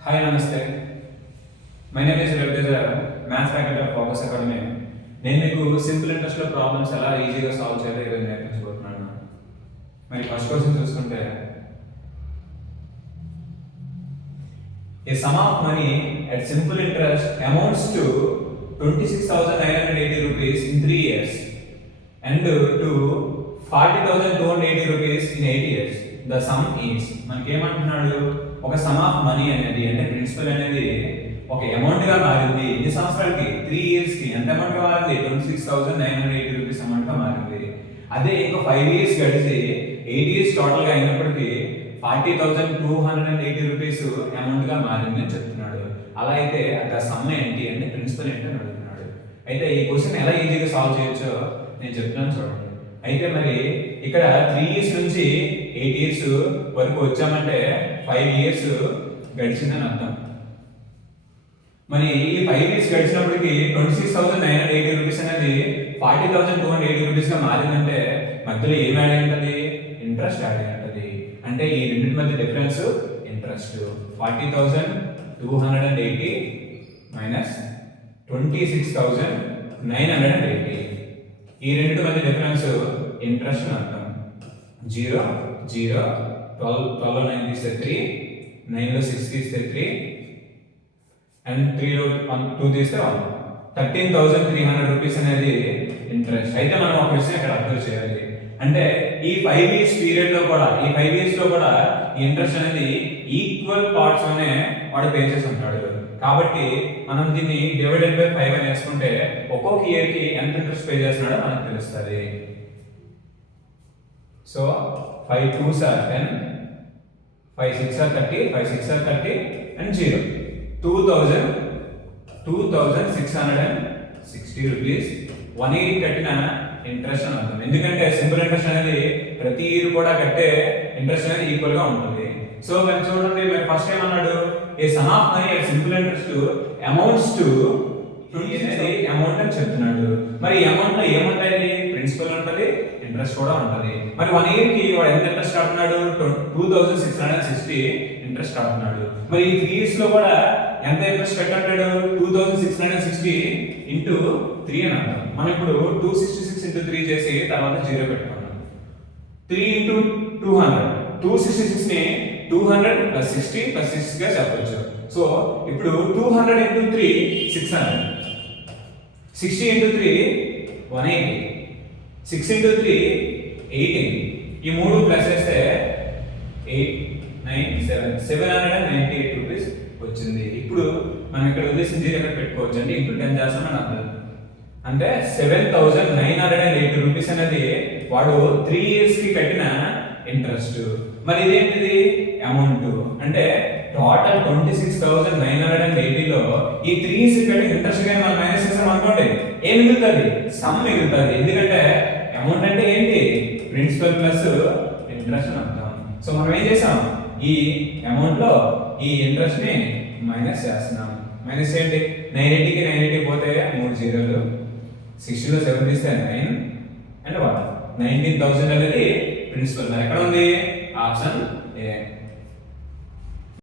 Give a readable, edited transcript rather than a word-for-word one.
Hi, Namaste. My name is Revdeza, Maths Faculty of Focus Academy. నేను మీకు simple interest లో problems ఎలా ఈజీగా సాల్వ్ చేయాలో ఈరోజు నేర్పించబోతున్నాను. మరి ఫస్ట్ క్వశ్చన్ చూసుకుంటే a sum of money at simple interest amounts to 26,980 rupees in 3 years and to 40,280 rupees in 8 years. The sum is మనకి ఏమంటున్నాడు, ఒక సమ్ ఆఫ్ మనీ అనేది అంటే ప్రిన్సిపల్ అనేది ఒక అమౌంట్ గా మారింది. ఎన్ని సంవత్సరాలకి? 3 ఇయర్స్ కి. ఎంత అమౌంట్ గా మారింది? 26,980 రూపీస్ అమౌంట్ గా మారింది. అదే ఇంకా 5 ఇయర్స్ గడిచి 8 ఇయర్స్ టోటల్ గా అయినప్పటికీ 40,280 రూపీస్ అమౌంట్ గా మారింది అని చెప్తున్నాడు. అలా అయితే ఆ సమ్ ఏంటి అంటే ప్రిన్సిపల్ ఏంటి అని అడుగుతున్నాడు. అయితే ఈ క్వశ్చన్ ఎలా ఈజీగా సాల్వ్ చేయొచ్చో నేను చెప్తున్నాను చూడండి. అయితే మరి ఇక్కడ 3 ఇయర్స్ నుంచి 8 ఇయర్స్ వరకు వచ్చామంటే 5 ఇయర్స్ గడిచిందని అర్థం. మరి ఈ 5 ఇయర్స్ గడిచినప్పటికి 26,980 రూపీస్ అనేది 40,280 రూపీస్ గా మారిందంటే మధ్యలో ఏం యాడ్ అయి ఉంటుంది? ఇంట్రెస్ట్ యాడ్ అయి ఉంటుంది. అంటే ఈ రెండింటి మధ్య డిఫరెన్స్ ఇంట్రెస్ట్. 40,280 మైనస్ 26,980. ఈ రెండింటి మధ్య డిఫరెన్స్ ఇంట్రెస్ట్ అని అర్థం. 0 0 12 9 తీస్తే 3, 9 లో 6 తీస్తే 3 అండ్ 3 లో 2 తీస్తే 1. 13,300 రూపీస్ అనేది ఇంట్రెస్ట్. అయితే మనం ఒక విషయం ఇక్కడ అబ్జర్వ్ చేయాలి. అంటే ఈ 5 ఇయర్స్ పీరియడ్ లో కూడా ఈ 5 ఇయర్స్ లో కూడా ఇంట్రెస్ట్ అనేది ఈక్వల్ పార్ట్స్ లోనే వాడు పే చేసి ఉంటాడు. కాబట్టి మనం దీన్ని డివైడెడ్ బై 5 అని వేసుకుంటే ఒక్కొక్క ఇయర్ కి ఎంత ఇంట్రెస్ట్ పే చేస్తున్నాడో మనకు తెలుస్తుంది. So 5 2s are 10, 5 6 are 30, 5 6 are 30 and 0. 2,660 rupees 1 year కట్టిన ఇంట్రెస్ట్ అని అర్థం. ఎందుకంటే సింపుల్ ఇంట్రెస్ట్ అనేది ప్రతి ఇయర్ కూడా కట్టే ఇంట్రెస్ట్ అనేది ఈక్వల్ గా ఉంటుంది. సో మరి చూడండి, మరి ఫస్ట్ ఏమన్నాడు, a sum of money at simple interest amounts to amount అని చెప్తున్నాడు. మరి ఈ అమౌంట్ లో ఏముంటాయి? ప్రిన్సిపల్ ఉంటుంది, ఇంట్రెస్ట్ కూడా ఉంటుంది. మరి 1 ఇయర్ కి వాడు ఎంత ఇంట్రెస్ట్ కడుతున్నాడు? 2,660 ఇంట్రెస్ట్ కడుతున్నాడు. మరి ఈ 3 ఇయర్స్ లో కూడా ఎంత ఇంట్రెస్ట్ కట్టాడు? 2,660 ఇంటూ 3 అని అంటాం. మనం ఇప్పుడు 266 ఇంటూ 3 చేసి తర్వాత 0 పెట్టుకున్నాం. 3 ఇంటూ 200, 266 ని 200 ప్లస్ 60 ప్లస్ 6 గా చెప్పొచ్చు. సో ఇప్పుడు 200 ఇంటూ 3 600, 60 ఇంటూ 3 180, 6 ఇంటూ 3 18. ఈ మూడు ప్లస్ చేస్తే 8 9 7 798 రూపీస్ వచ్చింది. ఇప్పుడు మనం ఇక్కడ వదిలేసిన 0 ఎక్కడ పెట్టుకోవచ్చు అంటే ఇంటూ 10 చేస్తామని అర్థం. అంటే 7,980 రూపీస్ అనేది వాడు 3 ఇయర్స్ కి కట్టిన ఇంట్రెస్ట్. మరి ఇదేంటిది? అమౌంట్. అంటే టోటల్ 26,980 లో ఈ 3 ఇయర్స్ కి కట్టిన ఇంట్రెస్ట్ కానీ మనం మైనస్ చేసాం అనుకోండి, ఏం మిగులుతుంది? సమ్ మిగులుతుంది. ఎందుకంటే అమౌంట్ అంటే ఏంటి? ప్రిన్సిపల్ ప్లస్ ఇంట్రెస్ట్ అని అర్థం. సో మనం ఏం చేసాం? ఈ అమౌంట్ లో ఈ ఇంట్రెస్ట్ ని మైనస్ చేస్తున్నాం. మైనస్ ఏంటి? 980 కి 980 పోతే 3 జీరోలు, 60 లో 7 తీస్తే 9 అండ్ 1. 19,000 అనేది ప్రిన్సిపల్. ఎక్కడ ఉంది? Option A.